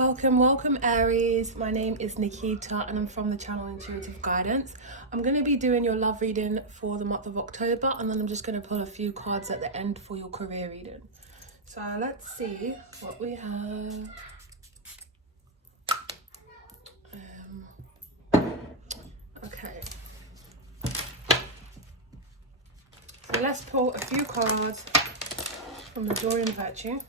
Welcome Aries. My name is Nikita and I'm from the channel Intuitive Guidance. I'm going to be doing your love reading for the month of October, and then I'm just going to pull a few cards at the end for your career reading. So let's see what we have. Okay. So let's pull a few cards from the Joy and Virtue.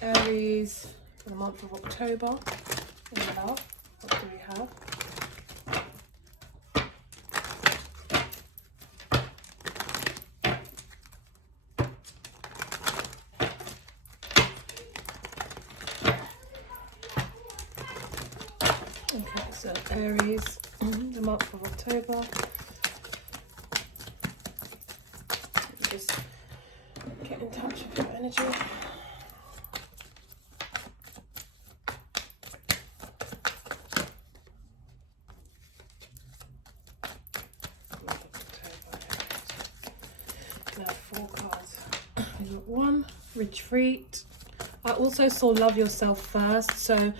Aries for the month of October in love. What do we have? Okay, so Aries, the month of October. Just get in touch with your energy. Now 4 cards. You got 1, retreat. I also saw love yourself first. So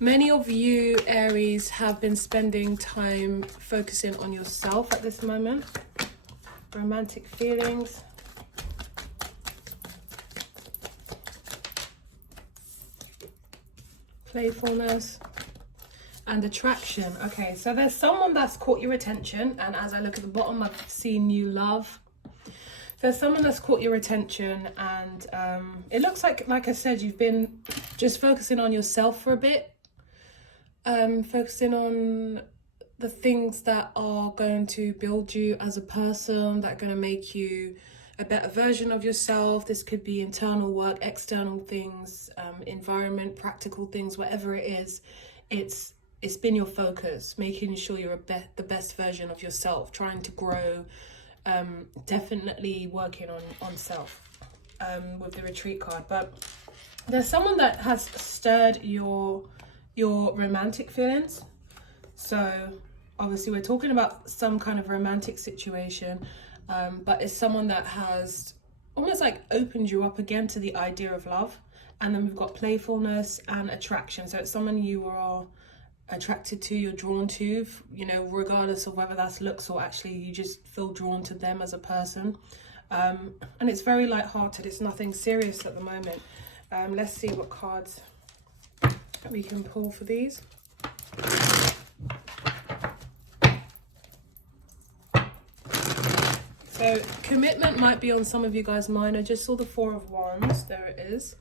many of you Aries have been spending time focusing on yourself at this moment. Romantic feelings. Playfulness. And attraction. Okay, so there's someone that's caught your attention, and as I look at the bottom, I've seen new love. There's someone that's caught your attention, and it looks like I said, you've been just focusing on yourself for a bit. Focusing on the things that are going to build you as a person, that are going to make you a better version of yourself. This could be internal work, external things, environment, practical things, whatever it is. It's been your focus, making sure you're the best version of yourself, trying to grow, definitely working on self with the retreat card. But there's someone that has stirred your romantic feelings. So obviously we're talking about some kind of romantic situation, but it's someone that has almost like opened you up again to the idea of love. And then we've got playfulness and attraction. So it's someone you are attracted to, you're drawn to, you know, regardless of whether that's looks or actually you just feel drawn to them as a person. And it's very light-hearted. It's nothing serious at the moment. Let's see what cards we can pull for these. So commitment might be on some of you guys' mind. I just saw the 4 of Wands. There it is.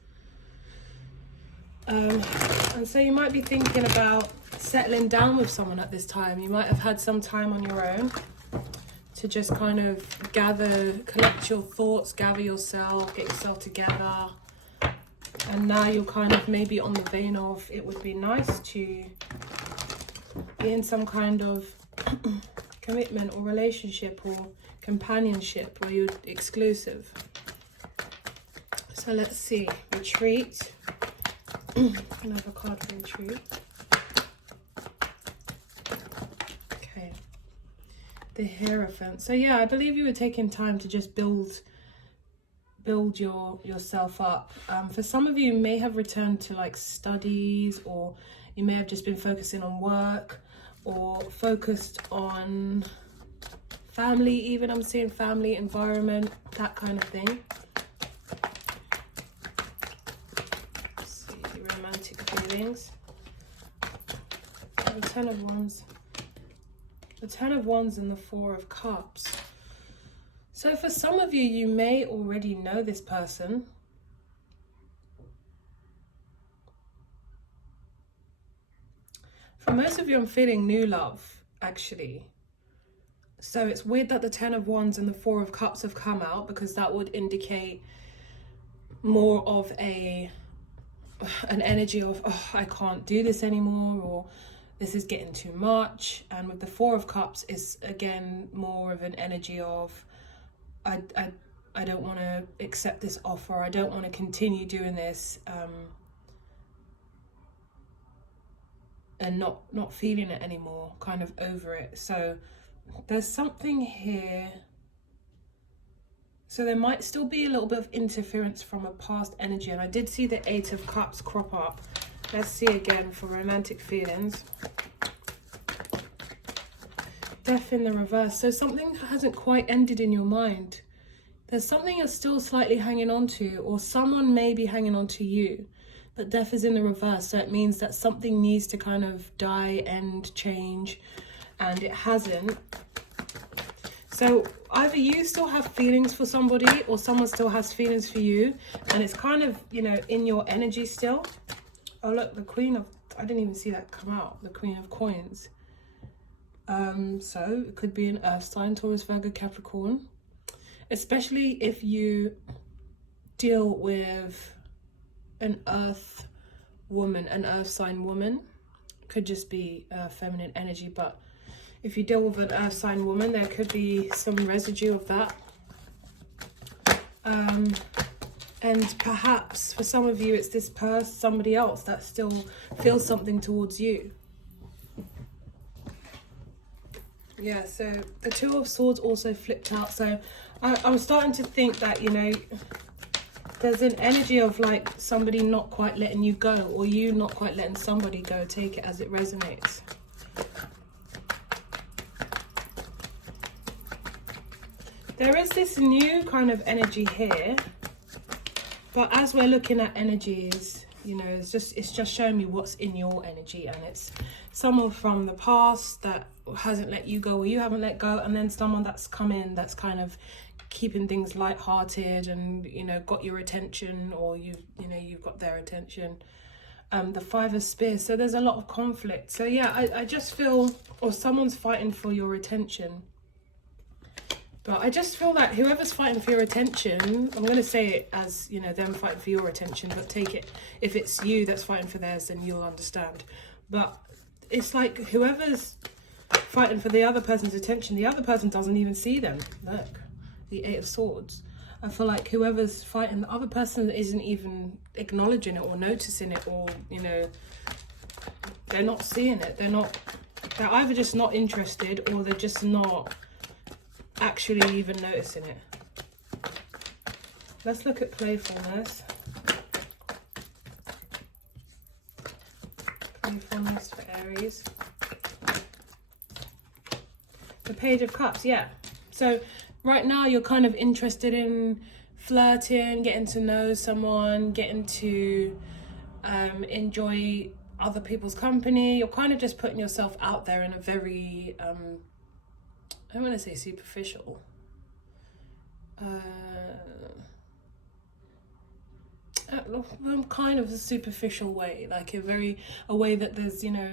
And so you might be thinking about settling down with someone at this time. You might have had some time on your own to just kind of collect your thoughts, gather yourself, get yourself together. And now you're kind of maybe on the vein of, it would be nice to be in some kind of commitment or relationship or companionship where you're exclusive. So let's see, retreat. Another card for retreat. Okay, the Hierophant. So yeah, I believe you were taking time to just build yourself up. For some of you may have returned to like studies, or you may have just been focusing on work or focused on family. Even I'm seeing family, environment, that kind of thing. Feelings. The 10 of Wands. The 10 of Wands and the 4 of Cups. So for some of you, you may already know this person. For most of you, I'm feeling new love, actually. So it's weird that the 10 of Wands and the 4 of Cups have come out, because that would indicate more of an energy of, oh, I can't do this anymore, or this is getting too much. And with the 4 of Cups is again more of an energy of, I don't want to accept this offer, I don't want to continue doing this, and not feeling it anymore, kind of over it. So there's something here. So there might still be a little bit of interference from a past energy. And I did see the 8 of Cups crop up. Let's see again for romantic feelings. Death in the reverse. So something hasn't quite ended in your mind. There's something you're still slightly hanging on to, or someone may be hanging on to you. But death is in the reverse, so it means that something needs to kind of die, end, change, and it hasn't. So either you still have feelings for somebody, or someone still has feelings for you, and it's kind of, you know, in your energy still. Oh look, the Queen of, I didn't even see that come out, the Queen of Coins. So it could be an earth sign, Taurus, Virgo, Capricorn, especially if you deal with an earth woman, an earth sign woman. Could just be feminine energy, but if you deal with an earth sign woman, there could be some residue of that. And perhaps for some of you, it's this person, somebody else that still feels something towards you. Yeah, so the Two of Swords also flipped out. So I'm starting to think that, you know, there's an energy of like somebody not quite letting you go, or you not quite letting somebody go. Take it as it resonates. There is this new kind of energy here, but as we're looking at energies, you know, it's just showing me what's in your energy, and it's someone from the past that hasn't let you go, or you haven't let go, and then someone that's come in that's kind of keeping things light-hearted and, you know, got your attention, or you've got their attention. The Five of Spears, so there's a lot of conflict. So yeah, I just feel, or someone's fighting for your attention. But I just feel that whoever's fighting for your attention, I'm going to say it as, you know, them fighting for your attention, but take it, if it's you that's fighting for theirs, then you'll understand. But it's like whoever's fighting for the other person's attention, the other person doesn't even see them. Look, the Eight of Swords. I feel like whoever's fighting, the other person isn't even acknowledging it or noticing it, or, you know, they're not seeing it. They're either just not interested, or they're just not actually even noticing it. Let's look at playfulness. Playfulness for Aries. The Page of Cups, yeah. So right now you're kind of interested in flirting, getting to know someone, getting to enjoy other people's company. You're kind of just putting yourself out there in a very I don't want to say superficial. Kind of a superficial way, like a way that there's, you know,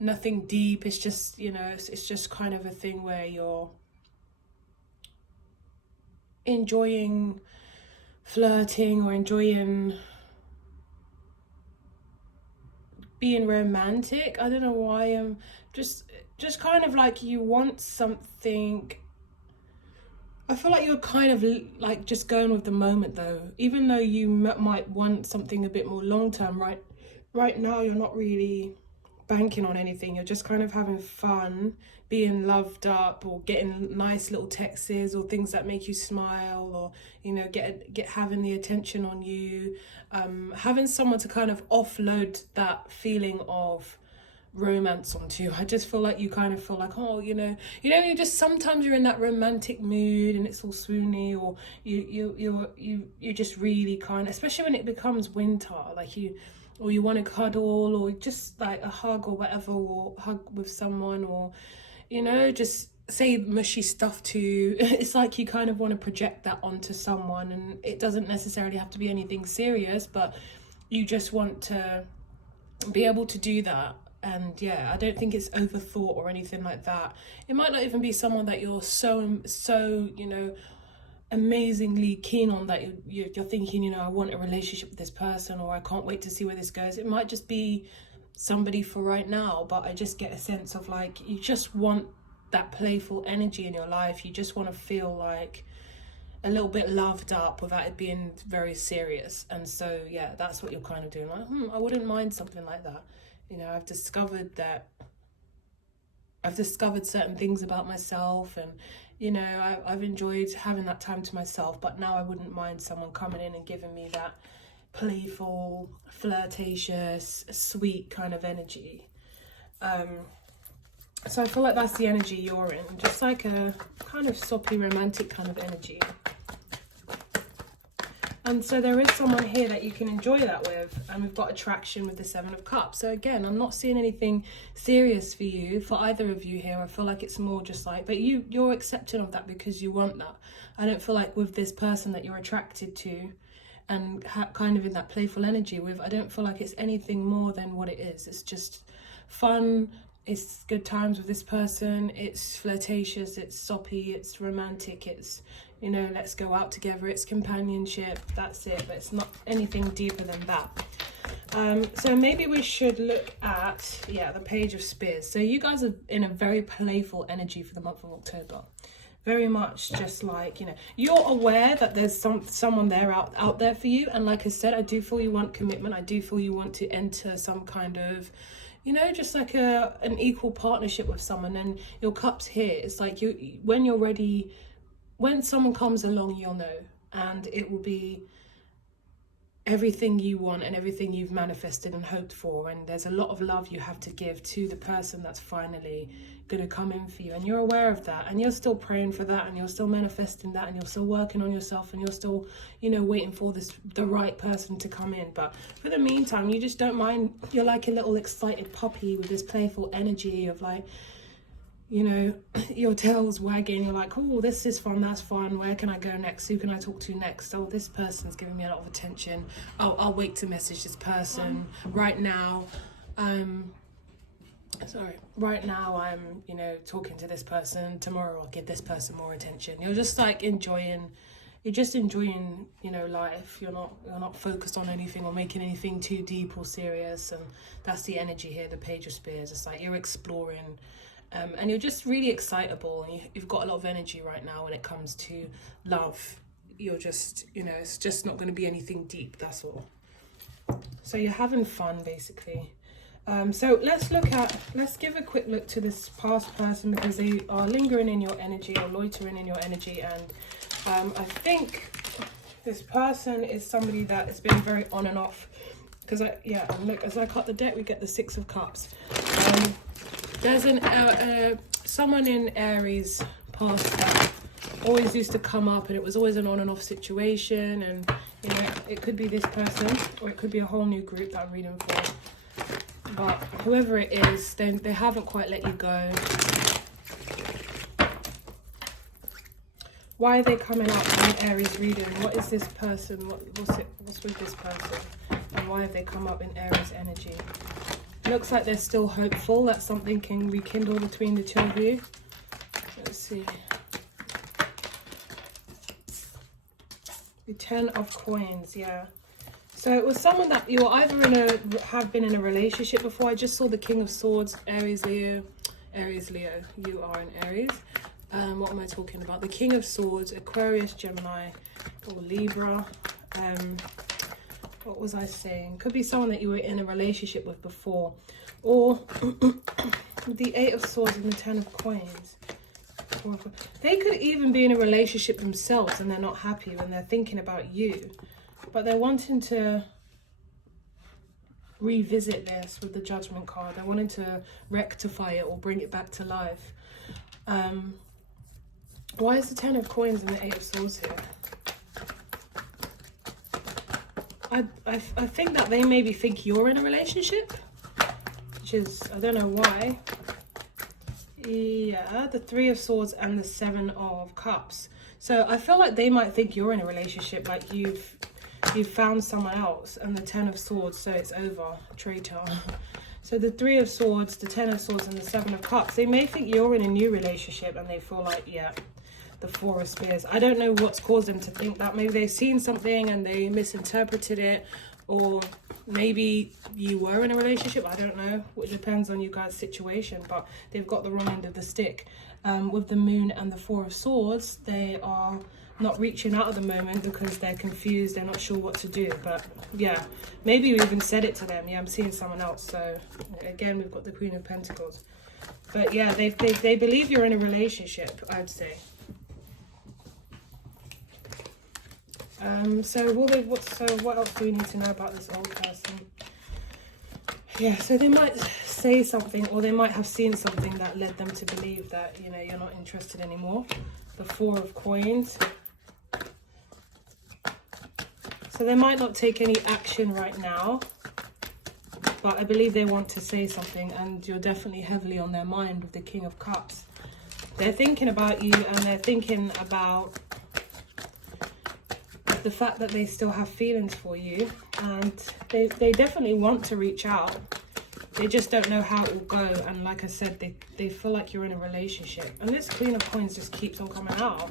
nothing deep. It's just, you know, it's just kind of a thing where you're enjoying flirting, or enjoying being romantic. I don't know why. Just kind of like you want something. I feel like you're kind of like just going with the moment, though, even though you might want something a bit more long term. Right now you're not really banking on anything. You're just kind of having fun, being loved up, or getting nice little texts or things that make you smile, or, you know, get having the attention on you, having someone to kind of offload that feeling of romance onto. I just feel like you kind of feel like, oh, you you just, sometimes you're in that romantic mood and it's all swoony, or you just really kind of, especially when it becomes winter, like you want to cuddle, or just like a hug or whatever, or hug with someone, or, you know, just say mushy stuff to you. It's like you kind of want to project that onto someone, and it doesn't necessarily have to be anything serious, but you just want to be able to do that. And yeah, I don't think it's overthought or anything like that. It might not even be someone that you're so, you know, amazingly keen on, that you're thinking, you know, I want a relationship with this person, or I can't wait to see where this goes. It might just be somebody for right now, but I just get a sense of like, you just want that playful energy in your life. You just want to feel like a little bit loved up without it being very serious. And so yeah, that's what you're kind of doing. Like, I wouldn't mind something like that. You know, I've discovered certain things about myself, and, you know, I've enjoyed having that time to myself, but now I wouldn't mind someone coming in and giving me that playful, flirtatious, sweet kind of energy. So I feel like that's the energy you're in, just like a kind of soppy romantic kind of energy. And so there is someone here that you can enjoy that with, and we've got attraction with the Seven of Cups. So again, I'm not seeing anything serious for you, for either of you here. I feel like it's more just like, but you're accepting of that because you want that. I don't feel like with this person that you're attracted to and kind of in that playful energy with, I don't feel like it's anything more than what it is. It's just fun, it's good times with this person, it's flirtatious, it's soppy, it's romantic, it's, you know, let's go out together, it's companionship, that's it, but it's not anything deeper than that. So maybe we should look at, yeah, the Page of Spears. So you guys are in a very playful energy for the month of October. Very much just like, you know, you're aware that there's someone there out there for you. And like I said, I do feel you want commitment. I do feel you want to enter some kind of, you know, just like an equal partnership with someone. And your cups here, it's like when you're ready, when someone comes along, you'll know, and it will be everything you want and everything you've manifested and hoped for. And there's a lot of love you have to give to the person that's finally going to come in for you, and you're aware of that, and you're still praying for that, and you're still manifesting that, and you're still working on yourself, and you're still, you know, waiting for the right person to come in. But for the meantime, you just don't mind. You're like a little excited puppy with this playful energy of like, you know, your tail's wagging. You're like, oh, this is fun, that's fun, where can I go next, who can I talk to next? Oh, this person's giving me a lot of attention. Oh, I'll wait to message this person. Right now I'm, you know, talking to this person. Tomorrow I'll give this person more attention. You're just like enjoying, you know, life. You're not focused on anything or making anything too deep or serious. And that's the energy here, the Page of Spears. It's like you're exploring, and you're just really excitable, and you've got a lot of energy right now when it comes to love. You're just, you know, it's just not going to be anything deep, that's all. So you're having fun, basically. So let's give a quick look to this past person, because they are lingering in your energy or loitering in your energy. And I think this person is somebody that has been very on and off, because look, as I cut the deck, we get the Six of Cups. There's someone in Aries past that always used to come up, and it was always an on and off situation. And, you know, it could be this person, or it could be a whole new group that I'm reading for. But whoever it is, they haven't quite let you go. Why are they coming up in Aries reading? What is this person? What's with this person? And why have they come up in Aries energy? Looks like they're still hopeful that something can rekindle between the two of you. Let's see. The Ten of Coins, yeah. So it was someone that you're either have been in a relationship before. I just saw the King of Swords, Aries, Leo. You are in Aries. What am I talking about? The King of Swords, Aquarius, Gemini, or Libra. What was I saying? Could be someone that you were in a relationship with before. Or the Eight of Swords and the Ten of Coins. They could even be in a relationship themselves and they're not happy and they're thinking about you. But they're wanting to revisit this with the Judgment card. They're wanting to rectify it or bring it back to life. Why is the Ten of Coins and the Eight of Swords here? I think that they maybe think you're in a relationship, which is, I don't know why. Yeah, the Three of Swords and the Seven of Cups. So I feel like they might think you're in a relationship, like you've found someone else, and the Ten of Swords, so it's over, traitor. So the Three of Swords, the Ten of Swords, and the Seven of Cups, they may think you're in a new relationship, and they feel like, yeah, the Four of Spears. I don't know what's caused them to think that. Maybe they've seen something and they misinterpreted it, or maybe you were in a relationship. I don't know. It depends on you guys' situation, but they've got the wrong end of the stick. With the Moon and the Four of Swords, they are not reaching out at the moment because they're confused. They're not sure what to do. But yeah, maybe you even said it to them. Yeah, I'm seeing someone else. So again, we've got the Queen of Pentacles. But yeah, they believe you're in a relationship, I'd say. So what else do we need to know about this old person? Yeah, so they might say something, or they might have seen something that led them to believe that, you know, you're not interested anymore. The Four of Coins. So they might not take any action right now, but I believe they want to say something, and you're definitely heavily on their mind with the King of Cups. They're thinking about you, and they're thinking about the fact that they still have feelings for you, and they definitely want to reach out. They just don't know how it will go, and like I said, they feel like you're in a relationship. And this Queen of Coins just keeps on coming out,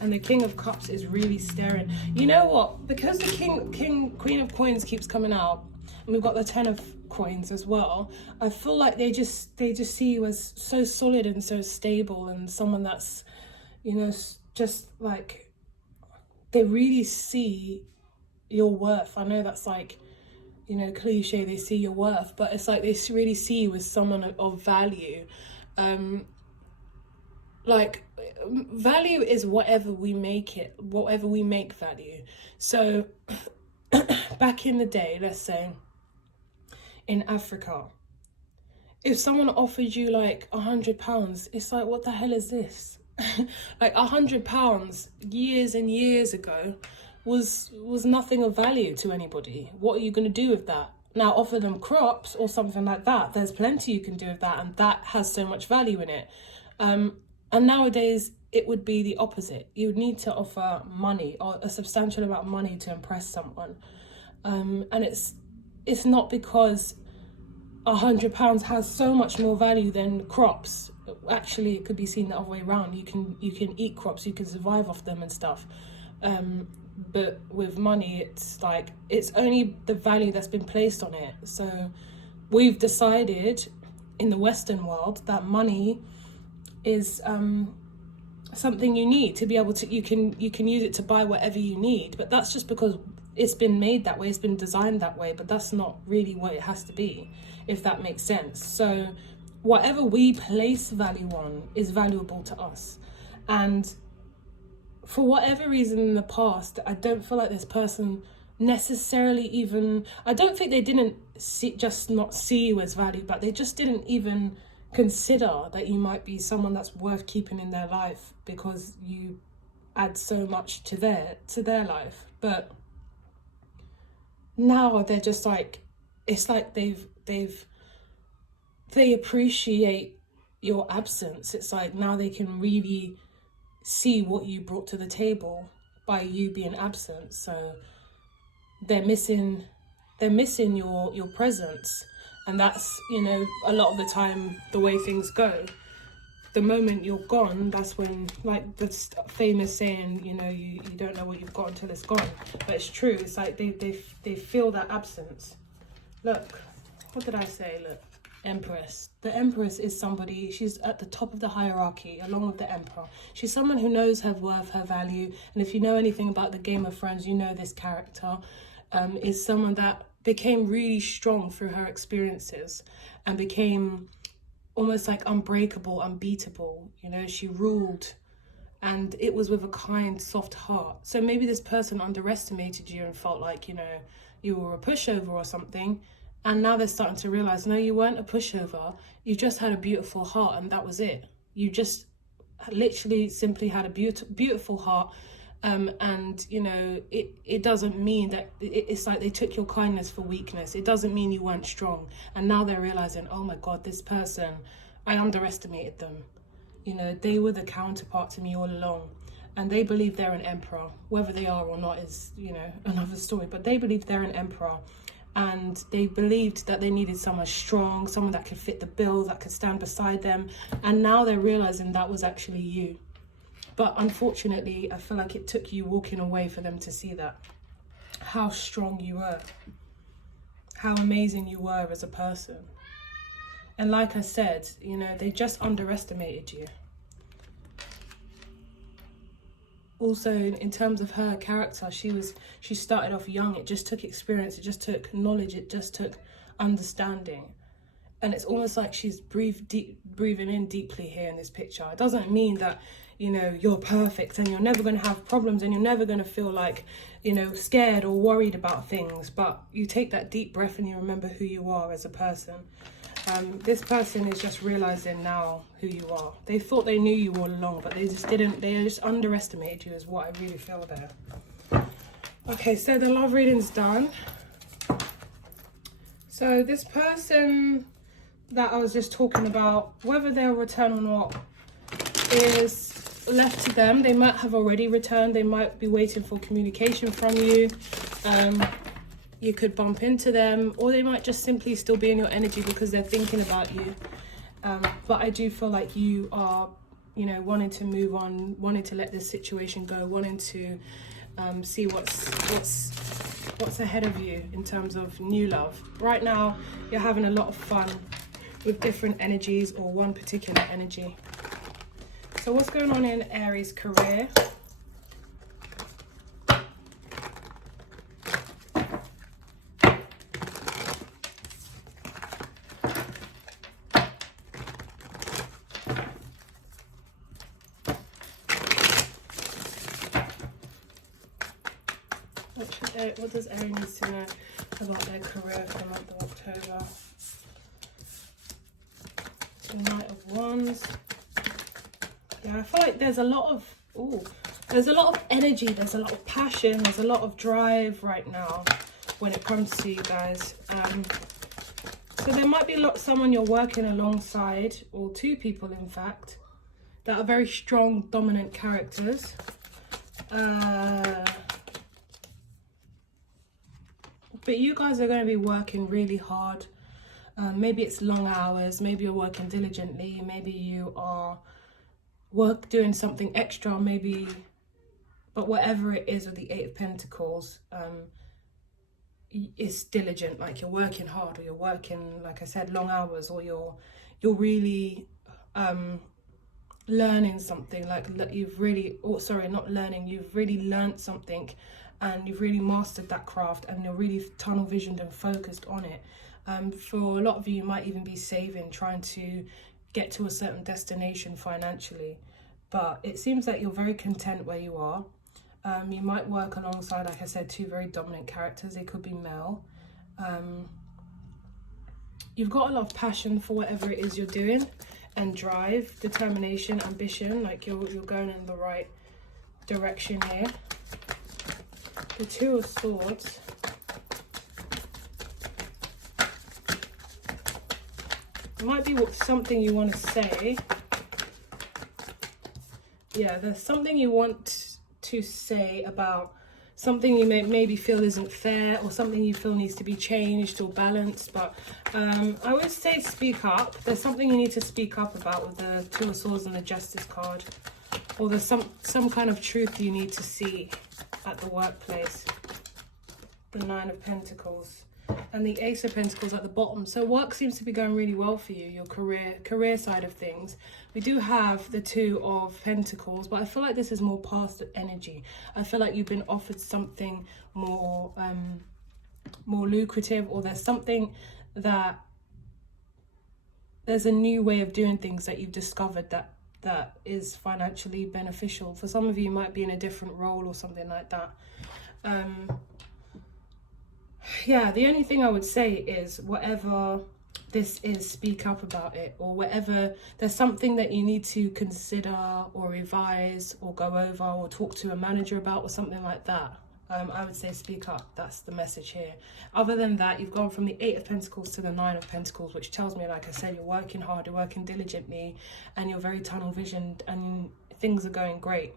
and the King of Cups is really staring. You know what? Because the Queen of Coins keeps coming out, and we've got the Ten of Coins as well, I feel like they just see you as so solid and so stable, and someone that's, you know, just like, they really see your worth. I know that's like, you know, cliche, they see your worth, but it's like they really see you as someone of value. Like, value is whatever we make it, whatever we make value. So back in the day, let's say in Africa, if someone offered you like £100, it's like, what the hell is this? Like £100 years and years ago was nothing of value to anybody. What are you going to do with that? Now offer them crops or something like that. There's plenty you can do with that, and that has so much value in it. And nowadays it would be the opposite. You would need to offer money, or a substantial amount of money, to impress someone. And it's not because £100 has so much more value than crops. Actually, it could be seen the other way around. You can eat crops, you can survive off them and stuff. But with money, it's like, it's only the value that's been placed on it. So we've decided in the Western world that money is something you need to be able to, you can use it to buy whatever you need, but that's just because it's been made that way, it's been designed that way, but that's not really what it has to be, if that makes sense. So whatever we place value on is valuable to us. And for whatever reason in the past, I don't feel like this person necessarily even, I don't think they didn't not see you as value, but they just didn't even consider that you might be someone that's worth keeping in their life, because you add so much to their life. But now they're just like, it's like they appreciate your absence. It's like now they can really see what you brought to the table by you being absent. So they're missing your presence. And that's, you know, a lot of the time the way things go. The moment you're gone, that's when, like the famous saying, you know, you don't know what you've got until it's gone. But it's true. It's like they feel that absence. Look, what did I say? Look, Empress. The Empress is somebody, she's at the top of the hierarchy along with the Emperor. She's someone who knows her worth, her value. And if you know anything about the Game of Thrones, you know this character is someone that became really strong through her experiences and became almost like unbreakable, unbeatable. You know, she ruled, and it was with a kind, soft heart. So maybe this person underestimated you and felt like, you know, you were a pushover or something. And now they're starting to realize, no, you weren't a pushover. You just had a beautiful heart, and that was it. You just literally simply had a beautiful heart. And, you know, it doesn't mean that it's like they took your kindness for weakness. It doesn't mean you weren't strong. And now they're realizing, oh my God, this person, I underestimated them. You know, they were the counterpart to me all along. And they believe they're an emperor. Whether they are or not is, you know, another story. But they believe they're an emperor. And they believed that they needed someone strong, someone that could fit the bill, that could stand beside them. And now they're realizing that was actually you. But unfortunately, I feel like it took you walking away for them to see that. How strong you were. How amazing you were as a person. And like I said, you know, they just underestimated you. Also, in terms of her character, she started off young. It just took experience. It just took knowledge. It just took understanding. And it's almost like she's breathing in deeply here in this picture. It doesn't mean that, you know, you're perfect and you're never going to have problems and you're never going to feel like, you know, scared or worried about things. But you take that deep breath and you remember who you are as a person. This person is just realizing now who you are. They thought they knew you all along, but they just didn't. They just underestimated you, is what I really feel there. Okay, so the love reading's done. So this person that I was just talking about, whether they'll return or not, is left to them. They might have already returned. They might be waiting for communication from you. You could bump into them, or they might just simply still be in your energy because they're thinking about you. But I do feel like you are, you know, wanting to move on, wanting to let this situation go, wanting to see what's ahead of you in terms of new love. Right now, you're having a lot of fun with different energies or one particular energy. So what's going on in Aries' career? What does Aries need to know about their career for the month of October? The Knight of Wands. Yeah, I feel like there's a lot of energy, there's a lot of passion, there's a lot of drive right now when it comes to you guys. So there might be someone you're working alongside, or two people in fact, that are very strong, dominant characters. But you guys are going to be working really hard. Maybe it's long hours, maybe you're working diligently, maybe you are doing something extra, maybe, but whatever it is with the Eight of Pentacles, it's diligent, like you're working hard, or you're working, like I said, long hours, or you're really learning something, like you've really, you've really learned something, and you've really mastered that craft, and you're really tunnel visioned and focused on it. For a lot of you, you might even be saving, trying to get to a certain destination financially, but it seems like you're very content where you are. You might work alongside, like I said, two very dominant characters. They could be male. You've got a lot of passion for whatever it is you're doing, and drive, determination, ambition, like you're going in the right direction here. The Two of Swords. It might be something you want to say. Yeah, there's something you want to say about something you maybe feel isn't fair, or something you feel needs to be changed or balanced. But I would say speak up. There's something you need to speak up about with the Two of Swords and the Justice card. Or there's some kind of truth you need to see at the workplace. The Nine of Pentacles. And the Ace of Pentacles at the bottom. So work seems to be going really well for you, your career side of things. We do have the Two of Pentacles, but I feel like this is more past energy. I feel like you've been offered something more lucrative, or there's something that there's a new way of doing things that you've discovered that is financially beneficial. For some of you, you might be in a different role or something like that. Yeah, the only thing I would say is whatever this is, speak up about it, or whatever, there's something that you need to consider or revise or go over or talk to a manager about or something like that. I would say speak up. That's the message here. Other than that, you've gone from the Eight of Pentacles to the Nine of Pentacles, which tells me, like I said, you're working hard, you're working diligently, and you're very tunnel visioned, and things are going great.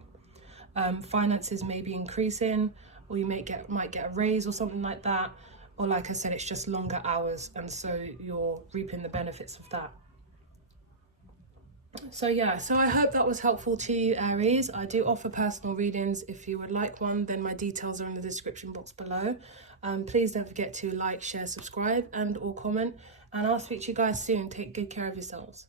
Finances may be increasing, or you might get a raise or something like that. Or like I said, it's just longer hours, and so you're reaping the benefits of that. So yeah, so I hope that was helpful to you, Aries. I do offer personal readings. If you would like one, then my details are in the description box below. Please don't forget to like, share, subscribe, and or comment. And I'll speak to you guys soon. Take good care of yourselves.